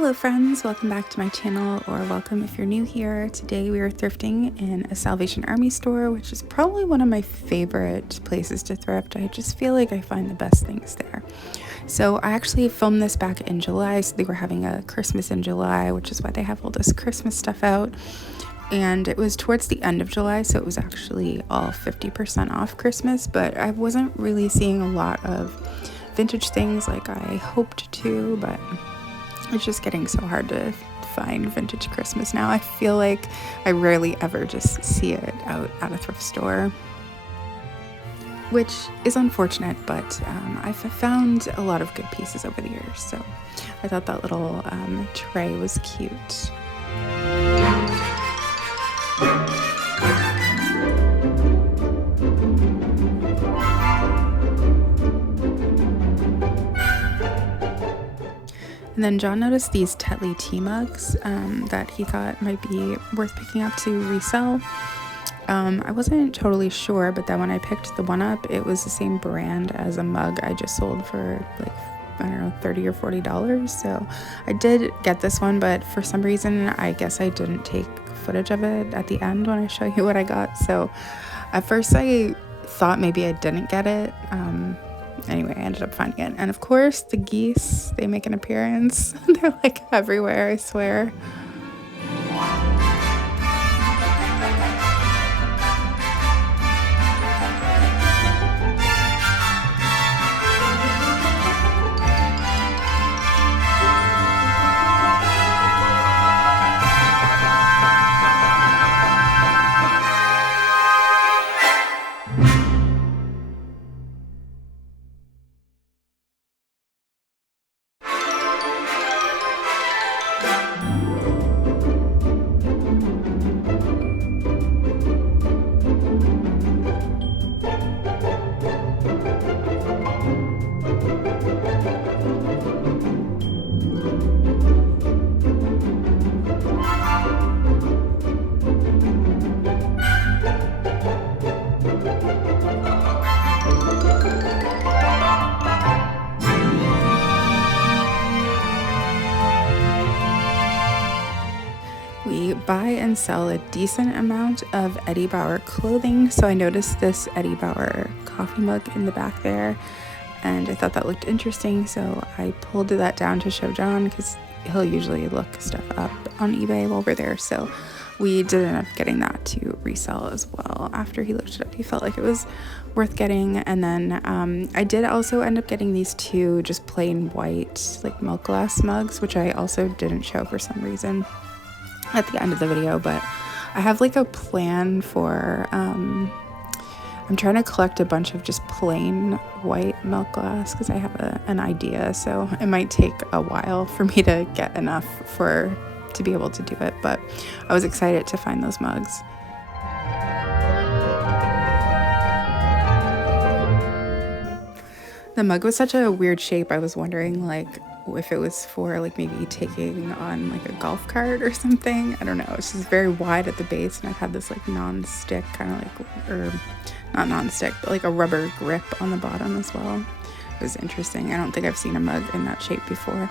Hello friends, welcome back to my channel, or welcome if you're new here. Today we are thrifting in a Salvation Army store, which is probably one of my favorite places to thrift. I just feel like I find the best things there. So I actually filmed this back in July, so they were having a Christmas in July, which is why they have all this Christmas stuff out. And it was towards the end of July, so it was actually all 50% off Christmas, but I wasn't really seeing a lot of vintage things like I hoped to, but it's just getting so hard to find vintage Christmas now. I feel like I rarely ever just see it out at a thrift store, which is unfortunate, but I've found a lot of good pieces over the years, so I thought that little tray was cute. And then John noticed these Tetley tea mugs that he thought might be worth picking up to resell. I wasn't totally sure, but then when I picked the one up, it was the same brand as a mug I just sold for like, I don't know, $30 or $40. So I did get this one, but for some reason, I guess I didn't take footage of it at the end when I show you what I got. So at first I thought maybe I didn't get it. Anyway, I ended up finding it. And of course, the geese, they make an appearance. They're like everywhere, I swear. We buy and sell a decent amount of Eddie Bauer clothing, so I noticed this Eddie Bauer coffee mug in the back there, and I thought that looked interesting, so I pulled that down to show John because he'll usually look stuff up on eBay while we're there. So we did end up getting that to resell as well. After he looked it up, he felt like it was worth getting. And then I did also end up getting these two just plain white like milk glass mugs, which I also didn't show for some reason at the end of the video, but I have like a plan for I'm trying to collect a bunch of just plain white milk glass because I have an idea, so it might take a while for me to get enough to be able to do it, but I was excited to find those mugs. The mug was such a weird shape. I was wondering like if it was for like maybe taking on like a golf cart or something. I don't know. It's just very wide at the base, and I've had this like non-stick kind of like, or not non-stick, but like a rubber grip on the bottom as well. It was interesting. I don't think I've seen a mug in that shape before.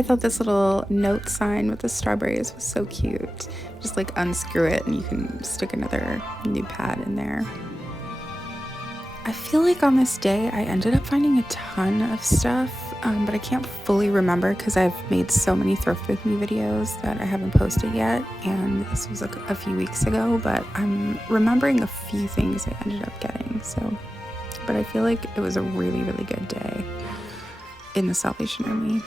I thought this little note sign with the strawberries was so cute. Just like unscrew it and you can stick another new pad in there. I feel like on this day I ended up finding a ton of stuff, but I can't fully remember because I've made so many thrift with me videos that I haven't posted yet, and this was like a few weeks ago, but I'm remembering a few things I ended up getting. So, but I feel like it was a really, really good day in the Salvation Army.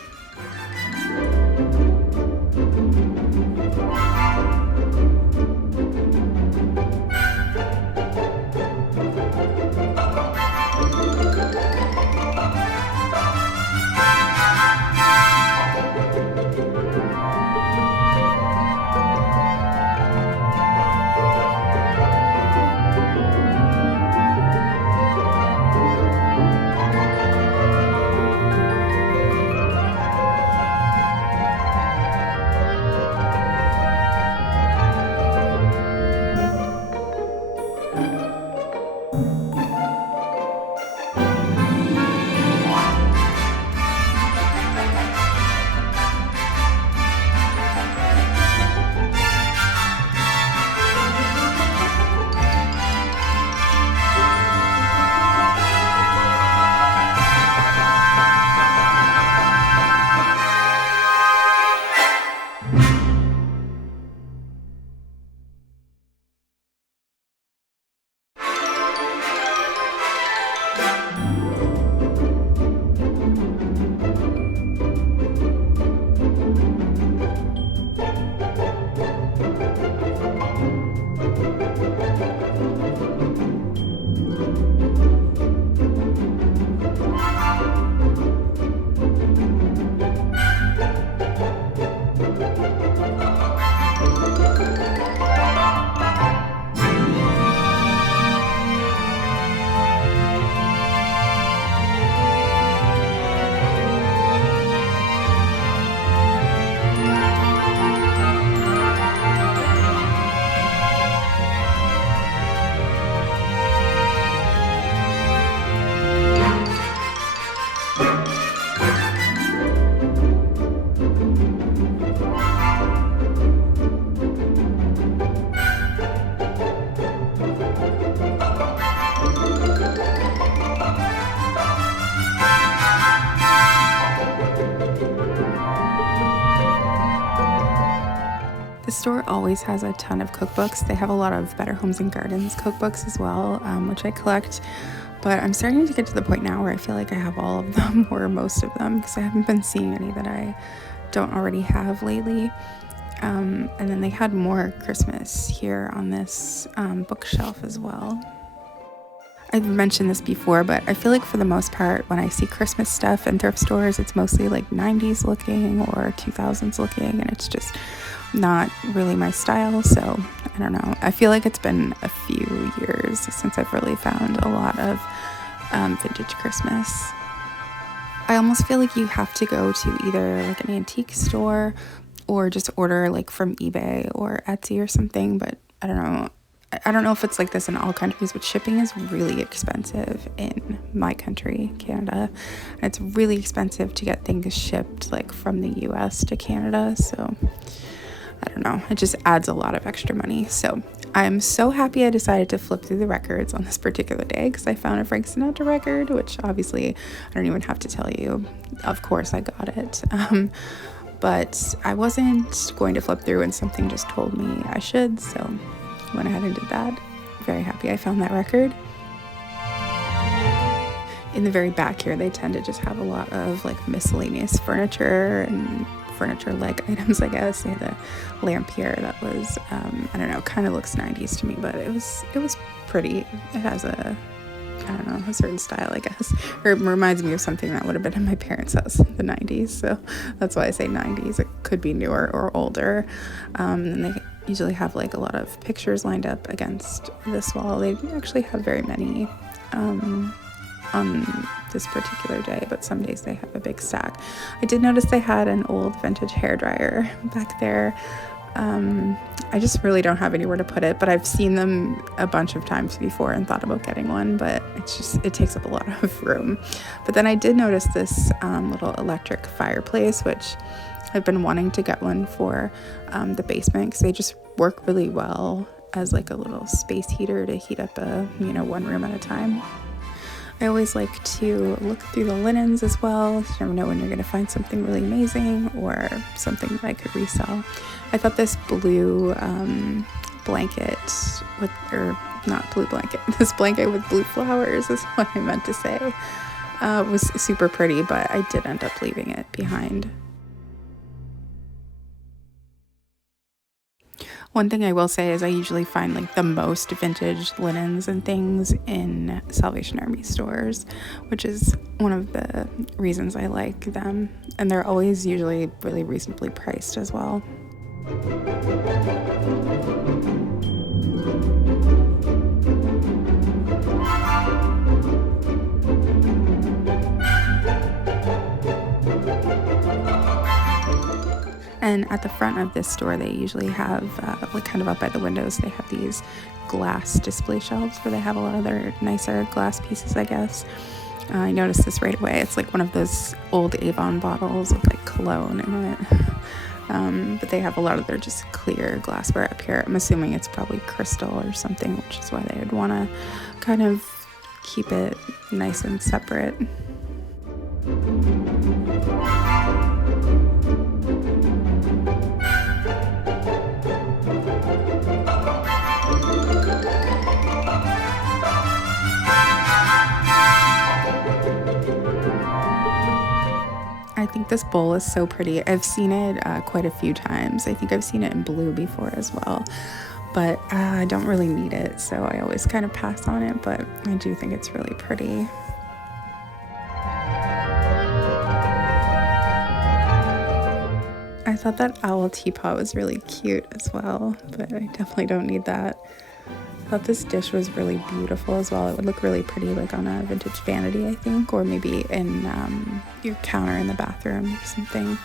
The store always has a ton of cookbooks. They have a lot of Better Homes and Gardens cookbooks as well, which I collect. But I'm starting to get to the point now where I feel like I have all of them or most of them because I haven't been seeing any that I don't already have lately. And then they had more Christmas here on this bookshelf as well. I've mentioned this before, but I feel like for the most part, when I see Christmas stuff in thrift stores, it's mostly like 90s looking or 2000s looking, and it's just not really my style. So I don't know. I feel like it's been a few years since I've really found a lot of vintage Christmas. I almost feel like you have to go to either like an antique store or just order like from eBay or Etsy or something, but I don't know. I don't know if it's like this in all countries, but shipping is really expensive in my country, Canada. And it's really expensive to get things shipped like from the US to Canada. So I don't know. It just adds a lot of extra money. So I'm so happy I decided to flip through the records on this particular day because I found a Frank Sinatra record, which obviously I don't even have to tell you. Of course I got it. But I wasn't going to flip through and something just told me I should. So went ahead and did that. Very happy I found that record. In the very back here, they tend to just have a lot of like miscellaneous furniture and furniture-like items, I guess. They had a lamp here that was, I don't know, kind of looks 90s to me, but it was pretty. It has a certain style, I guess. Or it reminds me of something that would have been in my parents' house in the 90s, so that's why I say 90s. It could be newer or older. And they usually have like a lot of pictures lined up against this wall. They didn't actually have very many on this particular day, but some days they have a big stack. I did notice they had an old vintage hairdryer back there. I just really don't have anywhere to put it, but I've seen them a bunch of times before and thought about getting one, but it takes up a lot of room. But then I did notice this little electric fireplace, which I've been wanting to get one for the basement because they just work really well as like a little space heater to heat up one room at a time. I always like to look through the linens as well. You never know when you're going to find something really amazing or something that I could resell. I thought this blue blanket this blanket with blue flowers is what I meant to say, was super pretty, but I did end up leaving it behind. One thing I will say is I usually find like the most vintage linens and things in Salvation Army stores, which is one of the reasons I like them. And they're always usually really reasonably priced as well. And at the front of this store, they usually have, like kind of up by the windows, they have these glass display shelves where they have a lot of their nicer glass pieces, I guess. I noticed this right away. It's like one of those old Avon bottles with like cologne in it. But they have a lot of their just clear glassware up here. I'm assuming it's probably crystal or something, which is why they would want to kind of keep it nice and separate. I think this bowl is so pretty. I've seen it quite a few times. I think I've seen it in blue before as well, but I don't really need it, so I always kind of pass on it, but I do think it's really pretty. I thought that owl teapot was really cute as well, but I definitely don't need that. I thought this dish was really beautiful as well. It would look really pretty like on a vintage vanity, I think, or maybe in your counter in the bathroom or something.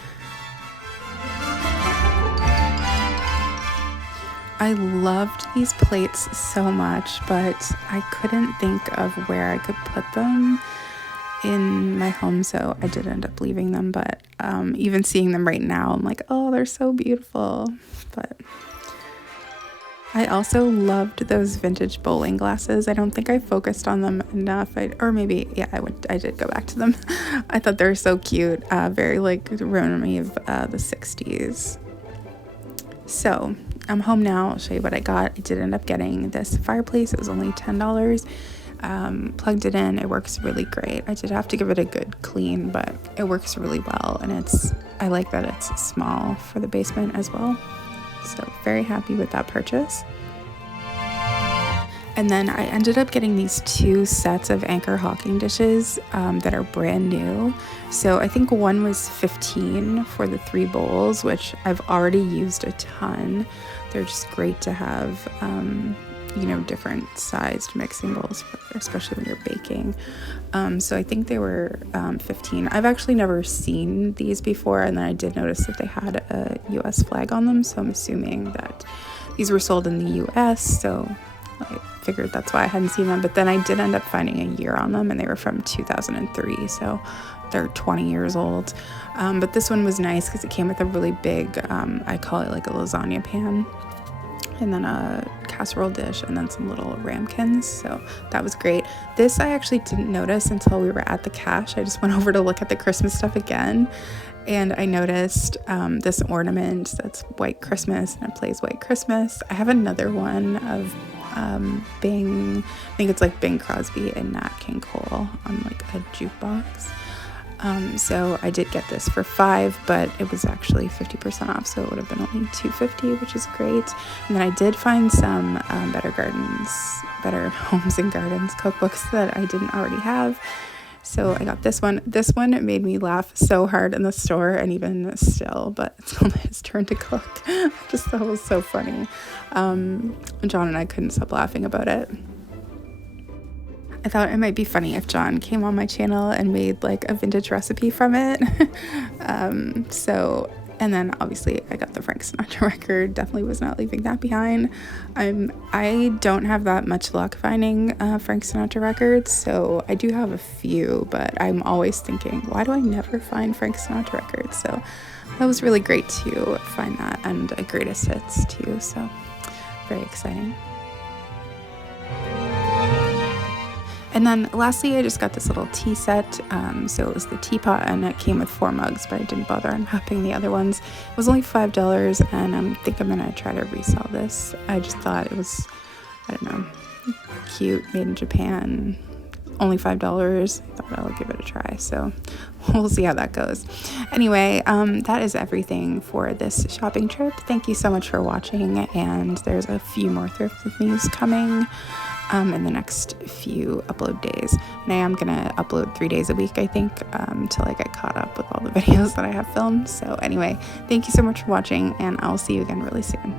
I loved these plates so much, but I couldn't think of where I could put them in my home, so I did end up leaving them. But even seeing them right now, I'm like, oh, they're so beautiful. But I also loved those vintage bowling glasses. I don't think I focused on them enough. I did go back to them. I thought they were so cute. Very like reminded me of the 60s. So I'm home now. I'll show you what I got. I did end up getting this fireplace. It was only $10. Plugged it in. It works really great. I did have to give it a good clean, but it works really well. And I like that it's small for the basement as well. So very happy with that purchase. And then I ended up getting these 2 sets of Anchor Hawking dishes that are brand new. So I think one was $15 for the 3 bowls, which I've already used a ton. They're just great to have, different sized mixing bowls, especially when you're baking. So I think they were $15. I've actually never seen these before, and then I did notice that they had a US flag on them, so I'm assuming that these were sold in the US, so I figured that's why I hadn't seen them. But then I did end up finding a year on them, and they were from 2003, so they're 20 years old. But this one was nice because it came with a really big, I call it like a lasagna pan, and then a casserole dish, and then some little ramekins, so that was great. This I actually didn't notice until we were at the cash. I just went over to look at the Christmas stuff again, and I noticed this ornament that's White Christmas, and it plays White Christmas. I have another one of Bing, I think it's like Bing Crosby and Nat King Cole on like a jukebox. So I did get this for $5, but it was actually 50% off, so it would have been only $2.50, which is great. And then I did find some Better Homes and Gardens cookbooks that I didn't already have. So I got this one. This one made me laugh so hard in the store, and even still, but it's on his turn to cook. I just thought it was so funny. John and I couldn't stop laughing about it. I thought it might be funny if John came on my channel and made like a vintage recipe from it. So And then obviously I got the Frank Sinatra record. Definitely was not leaving that behind. I don't have that much luck finding Frank Sinatra records, so I do have a few, but I'm always thinking, why do I never find Frank Sinatra records? So that was really great to find that, and a greatest hits too, so very exciting. And then lastly, I just got this little tea set. So it was the teapot, and it came with 4 mugs, but I didn't bother unwrapping the other ones. It was only $5, and I think I'm gonna try to resell this. I just thought it was, I don't know, cute, made in Japan, only $5. I thought I'll give it a try, so we'll see how that goes. Anyway, that is everything for this shopping trip. Thank you so much for watching, and there's a few more thrift with me's coming in the next few upload days. And I am gonna upload 3 days a week, I think, till I get caught up with all the videos that I have filmed. So anyway, thank you so much for watching, and I'll see you again really soon.